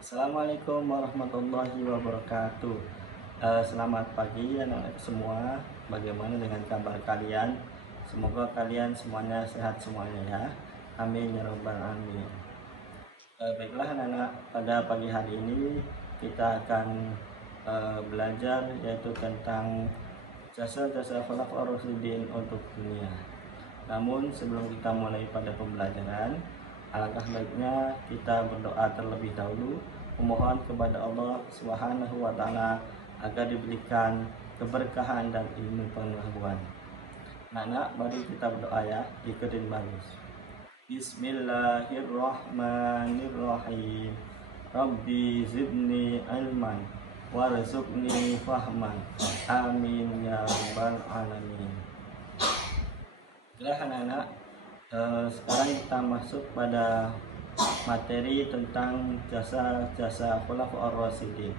Assalamualaikum warahmatullahi wabarakatuh. Selamat pagi anak-anak semua. Bagaimana dengan kabar kalian? Semoga kalian semuanya sehat semuanya ya. Amin ya rabbal alamin. Baiklah anak-anak, pada pagi hari ini kita akan belajar yaitu tentang jasa-jasa Khulafaur Rasyidin untuk dunia. Namun sebelum kita mulai pada pembelajaran, alangkah baiknya kita berdoa terlebih dahulu, memohon kepada Allah Subhanahu wa taala agar diberikan keberkahan dan ilmu pengetahuan. Nah, mari kita berdoa ya, ikutin bagus. Bismillahirrahmanirrahim. Rabbi zidni ilman warzuqni fahman. Amin ya rabbal alamin. Baiklah anak-anak, sekarang kita masuk pada materi tentang jasa-jasa Khulafaur Rasyidin.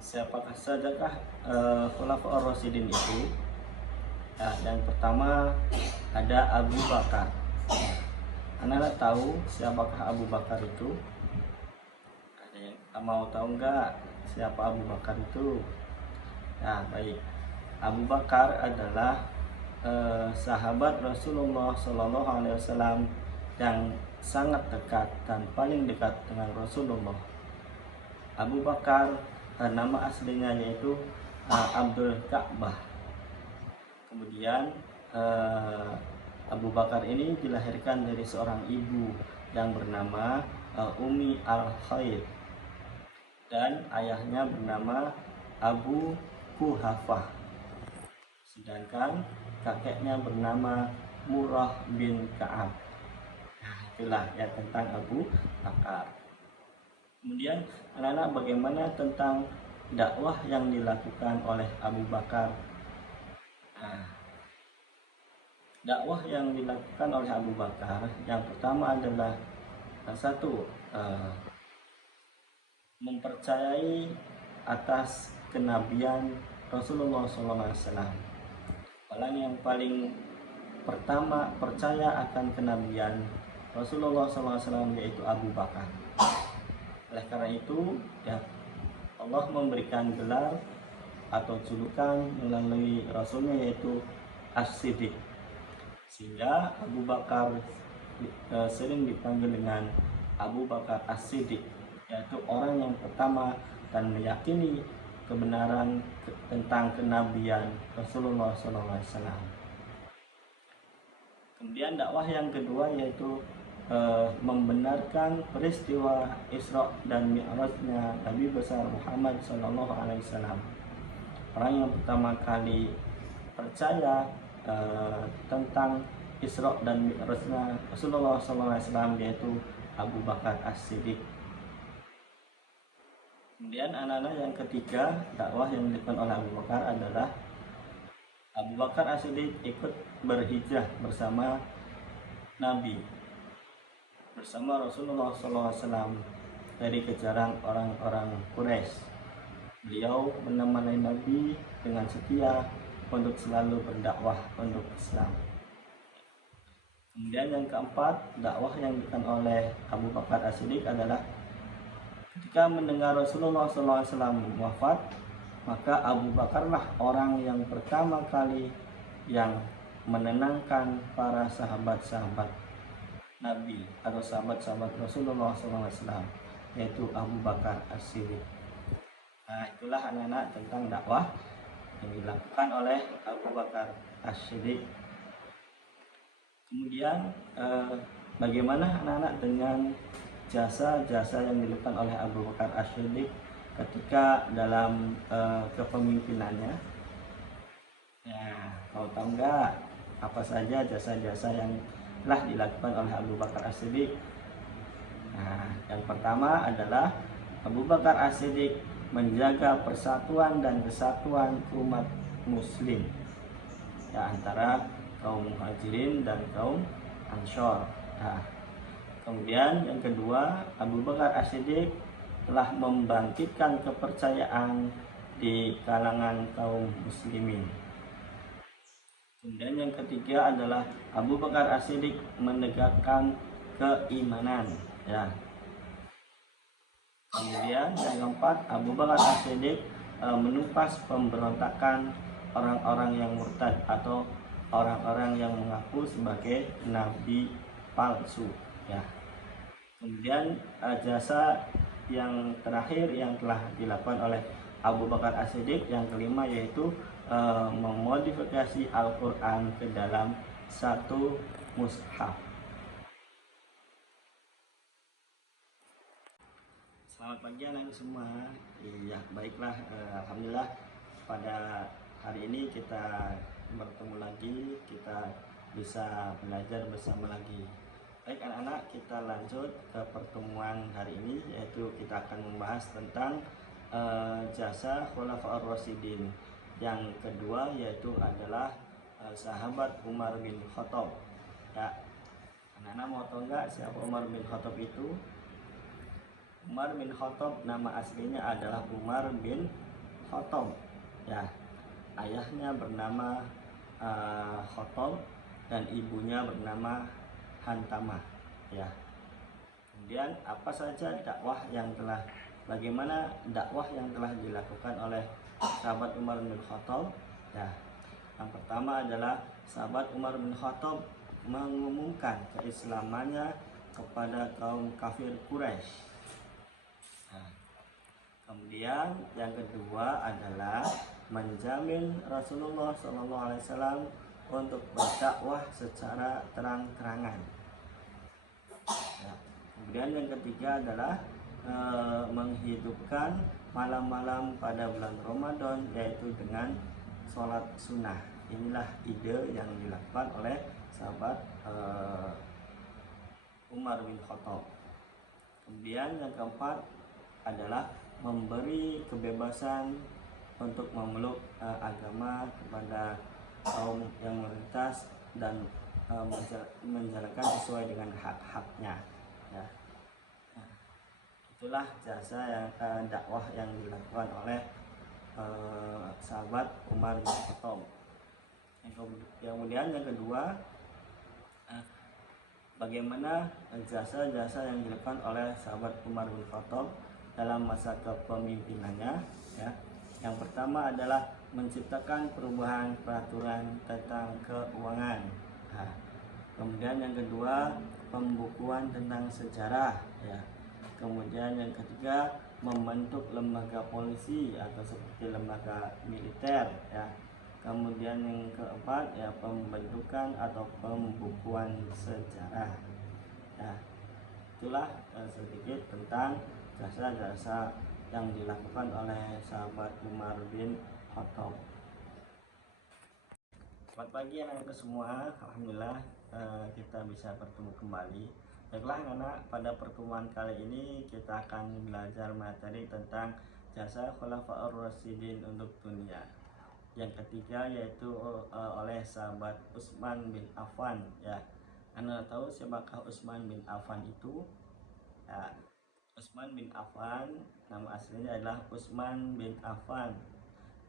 Siapakah sajakah Khulafaur Rasyidin itu? Nah, yang pertama ada Abu Bakar. Anak-anak tahu siapakah Abu Bakar itu? Ada yang mau tahu nggak siapa Abu Bakar itu? Nah, baik. Abu Bakar adalah sahabat Rasulullah Shallallahu Alaihi Wasallam yang sangat dekat dan paling dekat dengan Rasulullah. Abu Bakar nama aslinya yaitu Abdul Ka'bah. Kemudian Abu Bakar ini dilahirkan dari seorang ibu yang bernama Umi Al-Khair dan ayahnya bernama Abu Kuhafah, sedangkan kakeknya bernama Murrah bin Ka'ab. Nah, itulah ya tentang Abu Bakar. Kemudian anak-anak, bagaimana tentang dakwah yang dilakukan oleh Abu Bakar? Nah, dakwah yang dilakukan oleh Abu Bakar yang pertama adalah satu, mempercayai atas kenabian Rasulullah SAW. Orang yang paling pertama percaya akan kenabian Rasulullah SAW yaitu Abu Bakar. Oleh karena itu, ya, Allah memberikan gelar atau julukan melalui Rasulnya yaitu As-Siddiq, sehingga Abu Bakar sering dipanggil dengan Abu Bakar As-Siddiq, yaitu orang yang pertama dan meyakini kebenaran tentang kenabian Rasulullah SAW. Kemudian dakwah yang kedua yaitu membenarkan peristiwa Isra dan Mi'rajnya Nabi besar Muhammad SAW. Orang yang pertama kali percaya tentang Isra dan Mi'rajnya Rasulullah SAW yaitu Abu Bakar As-Siddiq. Kemudian anak-anak, yang ketiga dakwah yang dilakukan oleh Abu Bakar adalah Abu Bakar As-Siddiq ikut berhijrah bersama Nabi, bersama Rasulullah SAW dari kejaran orang-orang Quraisy. Beliau menemani Nabi dengan setia untuk selalu berdakwah untuk Islam. Kemudian yang keempat, dakwah yang dilakukan oleh Abu Bakar As-Siddiq adalah ketika mendengar Rasulullah SAW wafat, maka Abu Bakarlah orang yang pertama kali yang menenangkan para sahabat-sahabat Nabi atau sahabat-sahabat Rasulullah SAW, yaitu Abu Bakar As-Siddiq. Nah, itulah anak-anak tentang dakwah yang dilakukan oleh Abu Bakar As-Siddiq. Kemudian bagaimana anak-anak dengan jasa-jasa yang dilakukan oleh Abu Bakar As-Siddiq ketika dalam kepemimpinannya? Ya, mau tahu nggak apa saja jasa-jasa yang telah dilakukan oleh Abu Bakar As-Siddiq? Nah, yang pertama adalah Abu Bakar As-Siddiq menjaga persatuan dan kesatuan umat muslim ya, antara kaum Muhajirin dan kaum Ansor. Nah, kemudian yang kedua, Abu Bakar As-Siddiq telah membangkitkan kepercayaan di kalangan kaum muslimin. Kemudian yang ketiga adalah Abu Bakar As-Siddiq menegakkan keimanan, ya. Kemudian yang keempat, Abu Bakar As-Siddiq menumpas pemberontakan orang-orang yang murtad atau orang-orang yang mengaku sebagai nabi palsu, ya. Kemudian jasa yang terakhir yang telah dilakukan oleh Abu Bakar As-Siddiq yang kelima yaitu memodifikasi Al-Quran ke dalam satu mushaf. Selamat pagi anak semua. Iya, baiklah, alhamdulillah pada hari ini kita bertemu lagi, kita bisa belajar bersama lagi. Baik anak-anak, kita lanjut ke pertemuan hari ini, yaitu kita akan membahas tentang jasa Khulafaur Rasyidin. Yang kedua yaitu adalah sahabat Umar bin Khattab. Ya, anak-anak mau tahu nggak siapa Umar bin Khattab itu? Umar bin Khattab nama aslinya adalah Umar bin Khattab. Ya, ayahnya bernama Khattab dan ibunya bernama Hantamah. Ya. Kemudian apa saja bagaimana dakwah yang telah dilakukan oleh sahabat Umar bin Khattab? Ya. Yang pertama adalah sahabat Umar bin Khattab mengumumkan keislamannya kepada kaum kafir Quraisy. Nah, kemudian yang kedua adalah menjamin Rasulullah SAW untuk berdakwah secara terang-terangan. Ya. Kemudian yang ketiga adalah menghidupkan malam-malam pada bulan Ramadan, yaitu dengan sholat sunnah. Inilah ide yang dilakukan oleh sahabat Umar bin Khattab. Kemudian yang keempat adalah memberi kebebasan untuk memeluk agama kepada kaum yang mayoritas dan menjalankan sesuai dengan hak-haknya, ya. Nah, itulah jasa yang dakwah yang dilakukan oleh sahabat Umar bin Khattab. Kemudian yang kedua, bagaimana jasa-jasa yang dilakukan oleh sahabat Umar bin Khattab dalam masa kepemimpinannya, ya. Yang pertama adalah menciptakan perubahan peraturan tentang keuangan. Nah, kemudian yang kedua, pembukuan tentang sejarah, ya. Kemudian yang ketiga, membentuk lembaga polisi atau seperti lembaga militer, ya. Kemudian yang keempat, ya, pembentukan atau pembukuan sejarah. Ya, itulah sedikit tentang jasa-jasa yang dilakukan oleh sahabat Umar bin Khattab. Selamat pagi anak-anak semua. Alhamdulillah kita bisa bertemu kembali. Baiklah anak-anak, pada pertemuan kali ini kita akan belajar materi tentang jasa Khulafaur Rasyidin untuk dunia. Yang ketiga yaitu oleh sahabat Utsman bin Affan, ya. Anda tahu siapakah Utsman bin Affan itu? Ya, Utsman bin Affan nama aslinya adalah Utsman bin Affan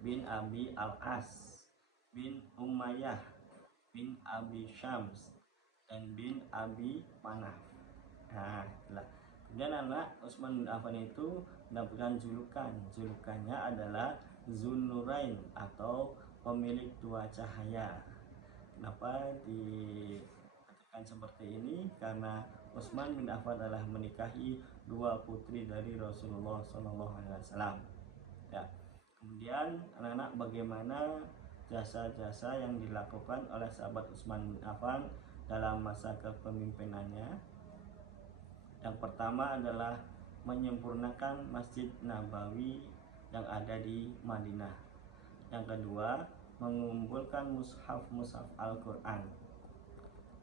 bin Abi Al-As bin Umayyah bin Abi Syams dan bin Abi Manaf. Nah, itulah. Kemudian anak Utsman bin Affan itu mendapatkan julukannya adalah Zunnurain atau pemilik dua cahaya. Kenapa dikatakan seperti ini? Karena Utsman bin Affan adalah menikahi dua putri dari Rasulullah SAW. Ya. Kemudian anak-anak, bagaimana jasa-jasa yang dilakukan oleh sahabat Utsman bin Affan dalam masa kepemimpinannya? Yang pertama adalah menyempurnakan Masjid Nabawi yang ada di Madinah. Yang kedua, mengumpulkan mushaf Al-Quran.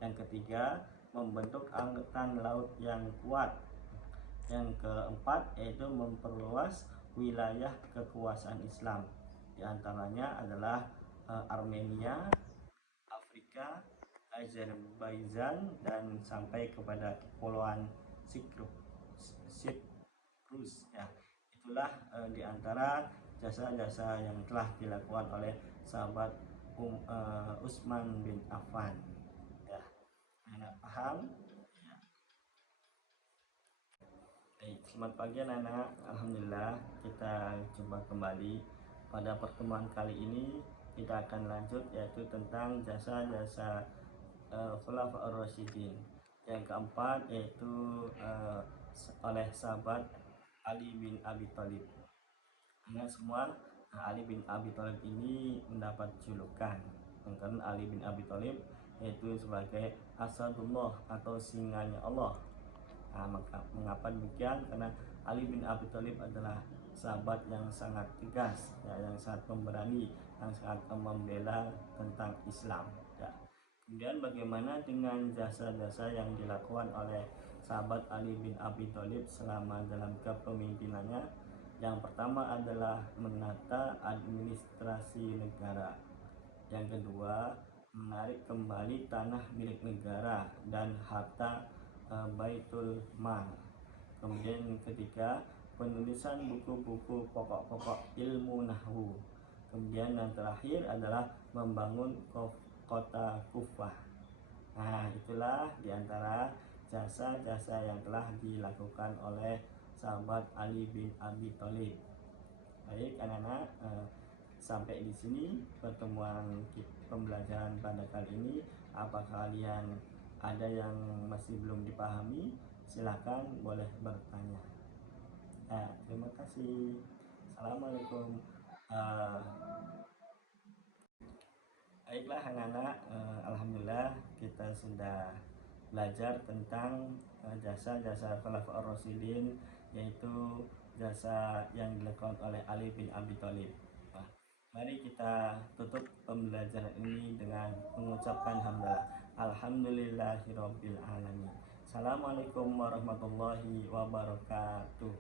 Yang ketiga, membentuk angkatan laut yang kuat. Yang keempat yaitu memperluas wilayah kekuasaan Islam. Di antaranya adalah Armenia, Afrika, Azerbaijan, dan sampai kepada kepulauan Siprus, ya. Itulah di antara jasa-jasa yang telah dilakukan oleh sahabat Utsman bin Affan. Ya, anak paham? Ya. Baik, selamat pagi anak-anak. Alhamdulillah kita jumpa kembali. Pada pertemuan kali ini kita akan lanjut yaitu tentang jasa-jasa Khulafaur Rasyidin. Yang keempat yaitu oleh sahabat Ali bin Abi Thalib. Ingat semua, Ali bin Abi Thalib ini mendapat julukan karena Ali bin Abi Thalib yaitu sebagai Asadullah atau singanya Allah. Mengapa demikian? Karena Ali bin Abi Thalib adalah sahabat yang sangat tegas, ya, yang sangat pemberani, yang sangat membela tentang Islam. Ya. Kemudian bagaimana dengan jasa-jasa yang dilakukan oleh sahabat Ali bin Abi Thalib selama dalam kepemimpinannya? Yang pertama adalah menata administrasi negara. Yang kedua, menarik kembali tanah milik negara dan harta Baitul Mal. Kemudian yang ketiga, penulisan buku-buku pokok-pokok ilmu nahwu. Kemudian yang terakhir adalah membangun kota Kufah. Nah, itulah diantara jasa-jasa yang telah dilakukan oleh sahabat Ali bin Abi Thalib. Baik anak-anak, sampai di sini pertemuan pembelajaran pada kali ini. Apakah kalian ada yang masih belum dipahami? Silahkan boleh bertanya. Terima kasih. Assalamualaikum. Baiklah anak-anak, alhamdulillah kita sudah belajar tentang jasa-jasa Khulafaur Rasyidin, yaitu jasa yang dilakukan oleh Ali bin Abi Thalib. Nah, mari kita tutup pembelajaran ini dengan mengucapkan hamdalah. Alhamdulillahirabbil alamin. Assalamualaikum warahmatullahi wabarakatuh.